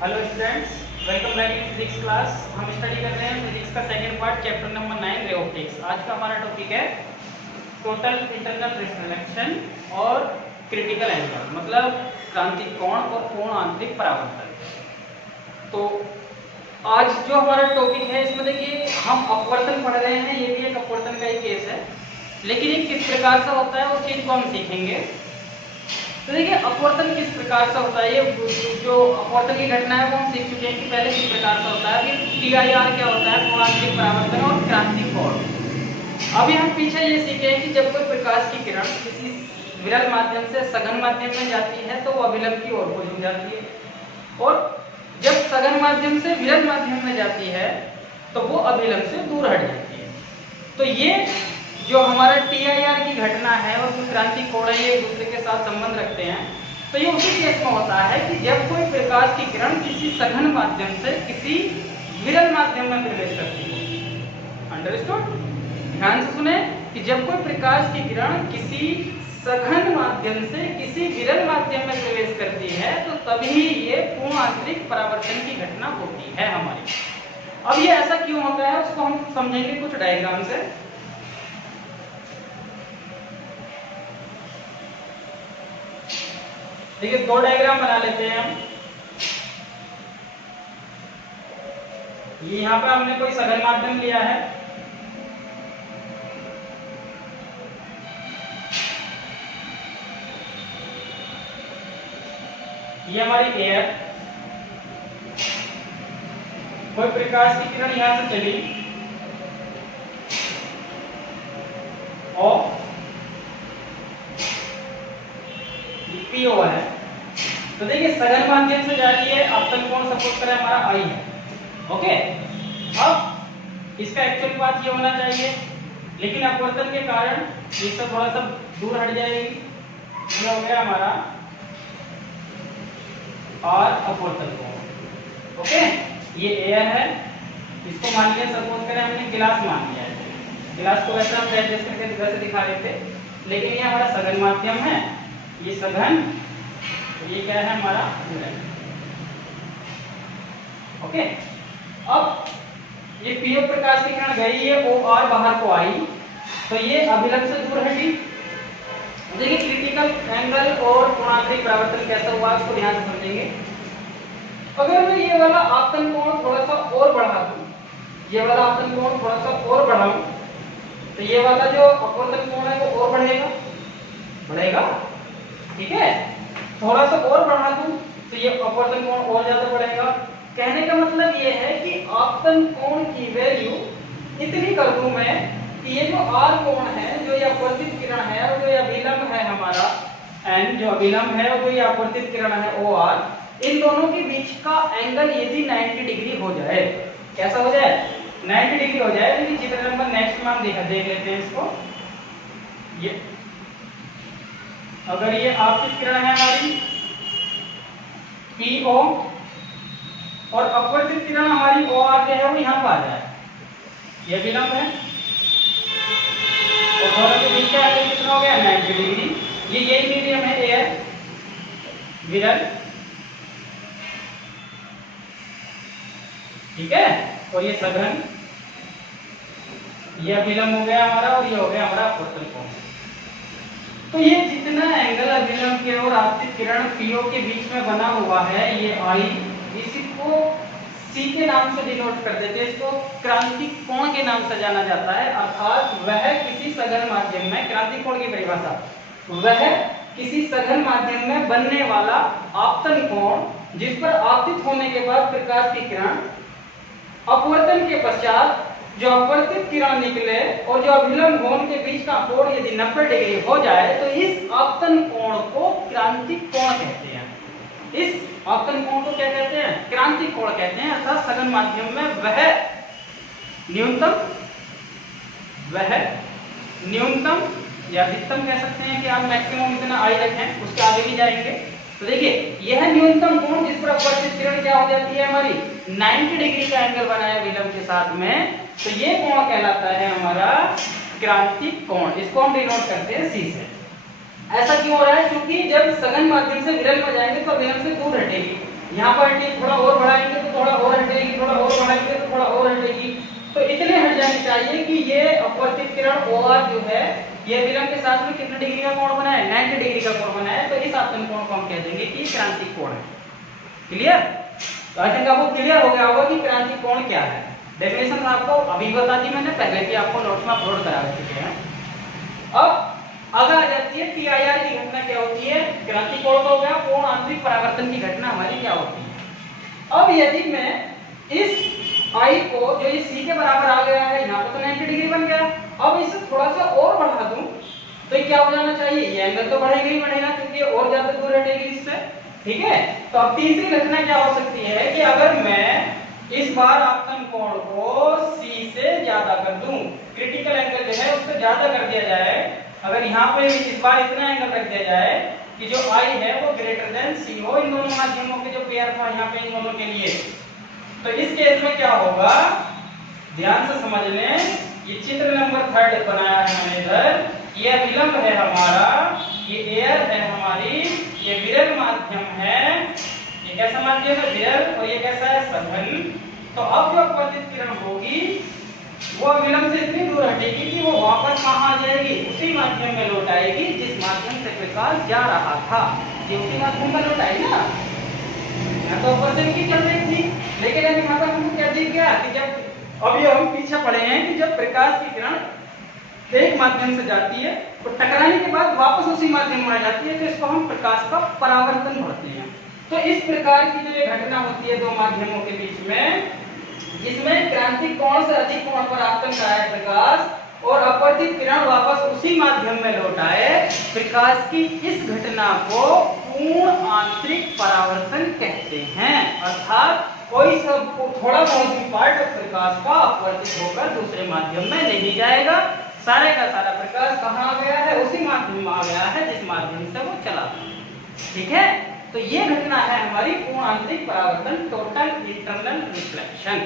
Hello students, welcome back in physics class. हम study कर रहे हैं फिजिक्स का second part, chapter number 9 ray optics. आज का हमारा टॉपिक है टोटल इंटरनल रिफ्लेक्शन और क्रिटिकल एंगल, मतलब क्रांतिक कोण और पूर्ण आंतरिक परावर्तन। तो आज जो हमारा टॉपिक है इसमें देखिए हम अपवर्तन पढ़ रहे हैं, ये भी एक अपवर्तन का ही केस है, लेकिन ये किस प्रकार से होता है उस चीज को हम सीखेंगे। तो देखिए अपवर्तन किस प्रकार से होता है, ये जो अपवर्तन की घटना है वो हम सीख चुके हैं कि पहले किस प्रकार से होता है। कि TIR क्या होता है, पूर्णांतरिक परावर्तन और क्रांतिक कोण। अभी हम पीछे ये सीखे कि जब कोई प्रकाश की किरण किसी विरल माध्यम से सघन माध्यम में जाती है तो वो अभिलंब की ओर को झुक जाती है, और जब सघन माध्यम से विरल माध्यम में जाती है तो वो अभिलंब से दूर हट जाती है। तो ये जो हमारा TIR की घटना है और जो क्रांतिक कोण है ये एक दूसरे के साथ संबंध रखते हैं। तो ये उसी केस में होता है कि जब कोई प्रकाश की किरण किसी सघन माध्यम से किसी विरल माध्यम में प्रवेश करती है। अंडरस्टूड? ध्यान से सुने कि जब कोई प्रकाश की किरण किसी सघन माध्यम से किसी विरल माध्यम में प्रवेश करती है तो तभी ये पूर्ण आंतरिक परावर्तन की घटना होती है हमारी। अब ये ऐसा क्यों होता है उसको हम समझेंगे कुछ डायग्राम से। देखिए दो डायग्राम बना लेते हैं हम। ये यहाँ पे हमने कोई सघन माध्यम लिया है, ये हमारी एयर, कोई प्रकाश की किरण यहां से चली और PO है। तो देखिए सघन माध्यम से जा रही है, आपतन कोण सपोज करें हमारा I है। ओके, अब इसका एक्चुअल बात ये होना चाहिए, लेकिन अपवर्तन के कारण इससे थोड़ा सा दूर हट जाएगी। ये हो गया हमारा R अपवर्तन कोण। ओके, ये एयर है, इसको मान लिया सपोज करें हमने गिलास मान लिया है। गिलास को वैसे हम जैसे वैसे दिखा रहे थे, लेकिन ये हमारा सघन माध्यम है, ये सघन, ये क्या है हमारा विरल। ओके, अब ये PO प्रकाश की किरण गई है, OR बाहर को आई, तो ये अभिलंब से दूर हटी। देखिए क्रिटिकल एंगल और पूर्णांतरिक परावर्तन कैसा हुआ उसको ध्यान से समझेंगे। अगर मैं ये वाला आपतन कोण थोड़ा सा और बढ़ा दूं, ये वाला आपतन कोण थोड़ा सा और बढ़ाऊं, तो ये वाला जो अपवर्तन कोण है वो और बढ़ेगा, बढ़ेगा। ठीक है, थोड़ा सा और बढ़ा दूं तो ये अपवर्तन कोण और ज्यादा बढ़ेगा। कहने का मतलब ये है कि आपतन कोण की वैल्यू इतनी कर दूं मैं कि ये जो R कोण है, जो ये अपवर्तित किरण है और जो ये अभिलंब है हमारा N, जो अभिलंब है और जो ये अपवर्तित किरण है OR, इन दोनों के बीच का एंगल यदि 90 डिग्री हो जाए, कैसा हो जाए, 90 डिग्री हो जाए। लेकिन चित्र नंबर नेक्स्ट में हम देख लेते हैं इसको। ये अगर ये आपतित किरण है हमारी PO और अपवर्तित किरण हमारी OR जो है वो यहाँ पर आ जाए, ये विलंब है और दोनों के बीच का एंगल कितना हो गया, 90 डिग्री। ये यही मीडियम है एयर, विरल, ठीक है, और ये सघन, ये अभिलंब हो गया हमारा और ये हो गया हमारा अपवर्तन कोण। तो ये जितना एंगल अभिलंब के और आपतित किरण PO के बीच में बना हुआ है, ये I, इसको C के नाम से डिनोट कर देते हैं, इसको क्रांतिक कोण के नाम से जाना जाता है। अर्थात वह किसी सघन माध्यम में, क्रांतिक कोण की परिभाषा, वह किसी सघन माध्यम में बनने वाला आपतन कोण जिस पर आपतित होने के बाद प्रकाश की किरण अपवर्तन के पश्चात जो अपवर्तित किरण निकले और जो अभिलंब कोण के बीच का कोण यदि 90 डिग्री हो जाए तो इस आपतन कोण को क्रांतिक कोण कहते हैं। इस आपतन कोण को क्या कहते हैं, क्रांतिक कोण कहते हैं। अर्थात सघन माध्यम में वह न्यूनतम या अधिकतम कह सकते हैं कि आप मैक्सिमम इतना I रखें, उसके आगे भी जाएंगे। तो देखिए यह न्यूनतम कोण जिस पर अपवर्तित किरण क्या हो जाती है हमारी 90 डिग्री का एंगल बनाया विलंब के साथ में, तो ये कोण कहलाता है हमारा क्रांतिक कोण। इसको हम डिनोट करते हैं C से। ऐसा क्यों हो रहा है, क्योंकि जब सघन माध्यम से विरल में जाएंगे तो विलंब से दूर हटेगी, यहाँ पर हटेगी, थोड़ा और बढ़ाएंगे तो थोड़ा और हटेगी, थोड़ा और बढ़ाएंगे तो थोड़ा और हटेगी। तो इतने हट जाने चाहिए कि ये अपवर्तित किरण OR जो है ये विलंब के साथ में कितने डिग्री का कोण बना है, 90 डिग्री का कोण बना है। तो इस आपतन कोण को हम कह देंगे कि क्रांतिक कोण है। क्लियर? तो आई थिंक आपको क्लियर हो गया होगा कि क्रांतिक कोण क्या है। डेफिनेशन आपको अभी बता दी मैंने, पहले भी आपको नोट्स में अपलोड करा चुके हैं। अब आगे आ जाती है TIR की घटना क्या होती है। क्रांतिक कोण तो हो गया, कोण आंतरिक परावर्तन की घटना हमारी क्या होती है। अब यदि मैं इस I को, जो ये C के बराबर आ गया है, यहाँ पे तो 90 डिग्री बन गया, अब इसे थोड़ा सा और बढ़ा दूं तो ये क्या हो जाना चाहिए, ये एंगल तो बढ़ेगा ही बढ़ेगा क्योंकि ये और ज्यादा दूर हटेगी इससे। ठीक है, तो अब तीसरी घटना क्या हो सकती है कि अगर मैं इस बार आपतन कोण को C से ज्यादा कर दूं, क्रिटिकल एंगल जो है उससे ज्यादा कर दिया जाए, अगर यहाँ पे इस बार इतना एंगल रख दिया जाए कि जो I है वो ग्रेटर देन C हो, इन दोनों माध्यमों के जो पेयर था यहाँ पे इन दोनों के लिए, तो इस केस में क्या होगा, ध्यान से समझ लें। ये चित्र नंबर 3 बनाया है मैंने इधर, ये विलंब है हमारा, ये एयर है हमारी, ये विरल माध्यम है, ये कैसा माध्यम है, विरल, और ये कैसा है, सघन। तो अब जो अपवर्तित किरण होगी वो विलंब से इतनी दूर हटेगी कि वो वापस कहाँ आ जाएगी, उसी माध्यम में लौट आएगी जिस माध्यम से प्रकाश जा रहा था। ये उसी माध्यम में लौट आएगी ना, तो अपवर्तन की चल रही थी, लेकिन अभी यहाँ पर हमको क्या दिख गया कि जब अभी हम पीछे पड़े हैं कि जब प्रकाश की किरण एक माध्यम से जाती है तो टकराने के बाद वापस उसी माध्यम में आ जाती है, तो इसको हम प्रकाश का परावर्तन बोलते हैं। तो इस प्रकार की जो ये घटना होती है दो माध्यमों के बीच में, जिसमें क्रांतिक कोण से अधिक कोण पर आपतन कराए प्रकाश और अपवर्तित किरण वापस उसी माध्यम में लौट आए, प्रकाश की इस घटना को पूर्ण आंतरिक परावर्तन कहते हैं। अर्थात कोई सब थोड़ा बहुत भी पार्ट ऑफ प्रकाश का अपवर्तित होकर दूसरे माध्यम में नहीं जाएगा, सारे का सारा प्रकाश कहाँ आ गया है, उसी माध्यम में आ गया है जिस माध्यम से वो चला। ठीक है, तो ये घटना है हमारी पूर्ण आंतरिक परावर्तन, total internal reflection.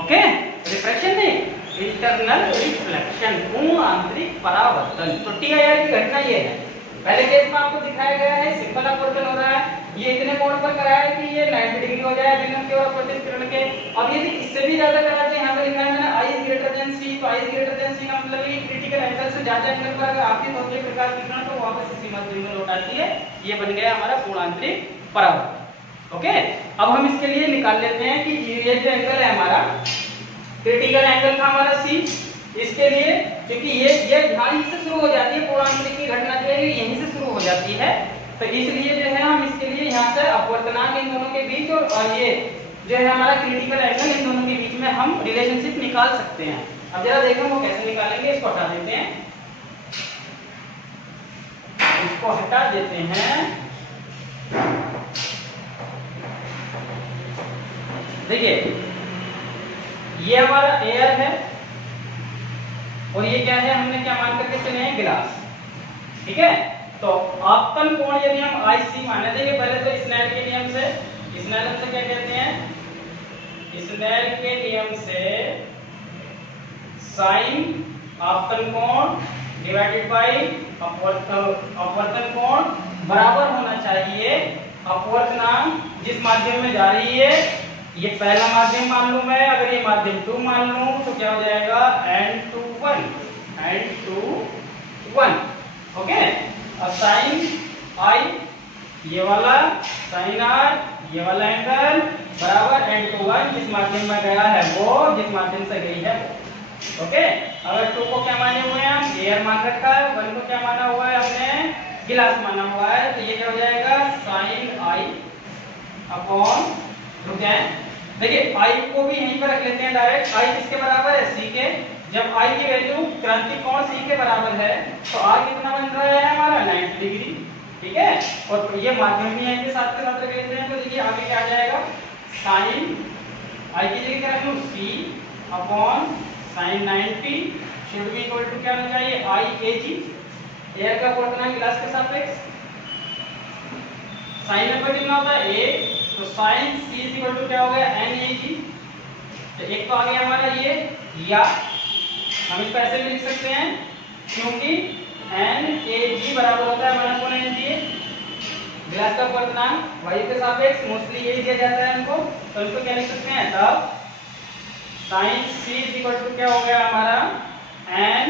Okay, reflection नहीं, इंटरनल रिफ्लेक्शन, पूर्ण आंतरिक परावर्तन। तो TIR की घटना ये है। पहले केस में आपको दिखाया गया है सिंपल अपवर्तन हो रहा है, ये इतने कोण पर कराया है कि ये 90 डिग्री हो जाए विलंब की और अपवर्तित किरण के। अब यदि इससे भी ज्यादा कराते हैं, यहाँ पे लिखा है मैंने I is greater than C, तो I is greater than C का मतलब ये क्रिटिकल एंगल से ज्यादा एंगल पर अगर आपतित होती है प्रकाश की किरण तो वापस इसी माध्यम में लौट आती है। ये बन गया हमारा पूर्ण आंतरिक परावर्तन। ओके, अब हम इसके लिए निकाल लेते हैं कि ये जो एंगल है हमारा, क्रिटिकल एंगल था हमारा C, इसके लिए क्योंकि ये यहीं से शुरू हो जाती है, पूर्ण आंतरिक की घटना जो है यहीं से शुरू हो जाती है, तो इसलिए जो है हम इसके लिए यहाँ से अपवर्तनांक इन दोनों के बीच और ये जो है हमारा क्रिटिकल एंगल इन दोनों के बीच में हम रिलेशनशिप निकाल सकते हैं। अब जरा देखो वो कैसे निकालेंगे, इसको हटा देते हैं, इसको हटा देते हैं। देखिए ये हमारा एयर है और ये क्या है, हमने क्या मान करके चले हैं, गिलास। ठीक है, तो आपतन कोण यदि हम IC माने, देखिए पहले तो स्नेल के नियम से, स्नेल से क्या कहते हैं, स्नेल के नियम से साइन आपतन कोण डिवाइडेड बाय अपवर्तन कोण बराबर होना चाहिए अपवर्तनांक जिस माध्यम में जा रही है। ये पहला माध्यम मान लूं मैं, अगर ये माध्यम 2 मान लूं तो क्या हो जाएगा, n2 1। ओके, अब साइन I ये वाला, साइन R ये वाला एंगल बराबर n2 1, जिस माध्यम में गया है वो, जिस माध्यम से गई है वो। ओके, अगर 2 को क्या माने हुए हैं हम, एयर मान रखा है, 1 को क्या माना हुआ है हमने, गिलास माना हुआ है, तो ये क्या हो जाएगा, साइन I अपॉन, रुक जाए, देखिए I को भी यहीं पर रख लेते हैं डायरेक्ट, I किसके बराबर है, C के। जब I की वैल्यू क्रांतिक कोण C के बराबर है तो R कितना बन रहा है हमारा, 90 डिग्री। ठीक है, और ये माध्यम भी है के साथ रख लेते हैं, तो देखिए आगे क्या आ जाएगा, साइन I की जगह क्या रख लूं, C upon sine 90 should be equal to क्या होना चाहिए, IAG, एयर का अपवर्तनांक गिलास के सापेक्ष, साइन में कितना होता है 1, तो साइन C इक्वल टू क्या हो गया, NAG। तो एक तो आ गया हमारा ये, या हम इसको ऐसे भी लिख सकते हैं क्योंकि NAG बराबर होता है -1 NGA गिलास का अपवर्तनांक वायु के सापेक्ष मोस्टली यही दिया जाता है हमको, तो इसको क्या लिख सकते हैं तब साइन c इक्वल टू क्या हो गया हमारा n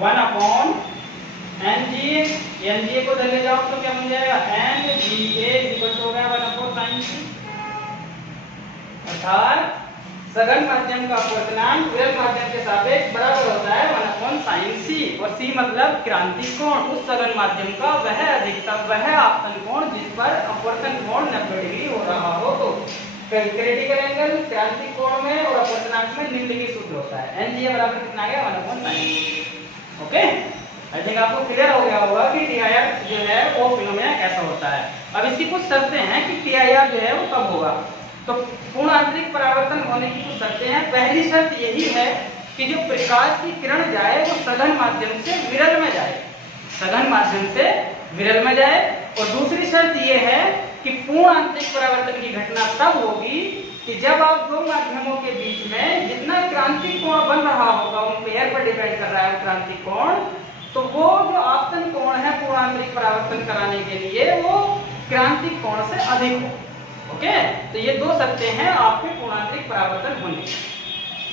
1/nGA को ले जाओ तो क्या बन जाएगा nGA इक्वल टू हो गया 1/sin c, अर्थात सघन माध्यम का अपवर्तनांक विरल माध्यम के सापेक्ष बराबर होता है 1/sin c, और c मतलब क्रांतिक कोण, उस सघन माध्यम का वह अधिकतम वह आपतन कोण जिस पर अपवर्तन कोण 90 डिग्री हो रहा हो। तो क्रिटिकल एंगल क्रांतिक कोण में और अपवर्तनांक में निम्नलिखित सूत्र होता है nGA बराबर कितना आ गया 1/sin c। Okay, I think आपको क्लियर हो गया होगा कि TIR जो है वो फिनोमेना कैसा होता है। अब इसकी कुछ शर्तें हैं कि TIR जो है वो कब होगा। तो पूर्ण आंतरिक परावर्तन होने की कुछ शर्तें हैं। पहली शर्त यही है कि जो प्रकाश की किरण जाए वो सघन माध्यम से विरल में जाए, सघन माध्यम से विरल में जाए। और दूसरी शर्त ये है कि पूर्ण आंतरिक परावर्तन की घटना तब होगी कि जब आप दो माध्यमों के बीच में जितना क्रांतिक कोण बन रहा होगा, उन पेयर पर डिपेंड कर रहा है क्रांतिक कोण, तो वो जो आपतन कोण है पूर्ण आंतरिक परावर्तन कराने के लिए वो क्रांतिक कोण से अधिक हो। ओके, तो ये दो शर्तें हैं आपके पूर्णांतरिक परावर्तन होने की।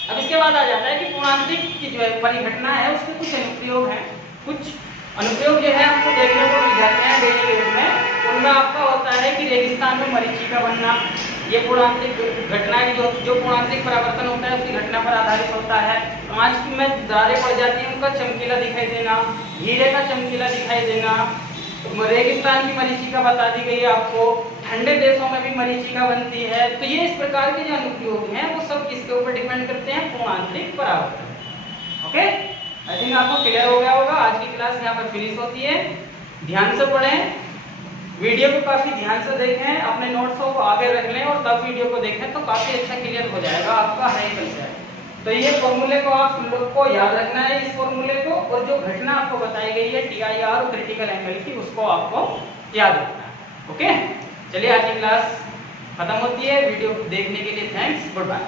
अब इसके बाद आ जाता है कि पूर्णांतरिक की जो परिघटना है उसके कुछ अनुप्रयोग हैं। कुछ अनुप्रयोग जो है आपको देखने को मिल जाते हैं डेली लाइफ में। उनमें आपका होता है कि रेगिस्तान में मरीचिका बनना, ये पूर्णांतरिक घटना की जो पूर्णांतरिक परावर्तन होता है उसकी घटना पर आधारित होता है। आँच में दरारें पड़ जाती हैं, उनका चमकीला दिखाई देना, हीरे का चमकीला दिखाई देना। रेगिस्तान की मरीचिका बता दी गई है आपको, ठंडे देशों में भी मरीचिका बनती है। तो ये इस प्रकार के जो अनुप्रयोग हैं वो सब किसके ऊपर डिपेंड करते हैं पूर्णांतरिक परावर्तन। ओके, आई थिंक आपको क्लियर हो गया होगा। आज की क्लास यहाँ पर फिनिश होती है। ध्यान से पढ़ें, वीडियो को काफी ध्यान से देखें, अपने नोट्स को आगे रख लें और तब वीडियो को देखें तो काफी अच्छा क्लियर हो जाएगा आपका हर एक कंसेप्ट। तो ये फॉर्मूले को आप लोग को याद रखना है, इस फॉर्मूले को, और जो घटना आपको बताई गई है TIR और क्रिटिकल एंगल की उसको आपको याद रखना है। ओके, चलिए आज की क्लास खत्म होती है। वीडियो देखने के लिए थैंक्स, गुड बाय।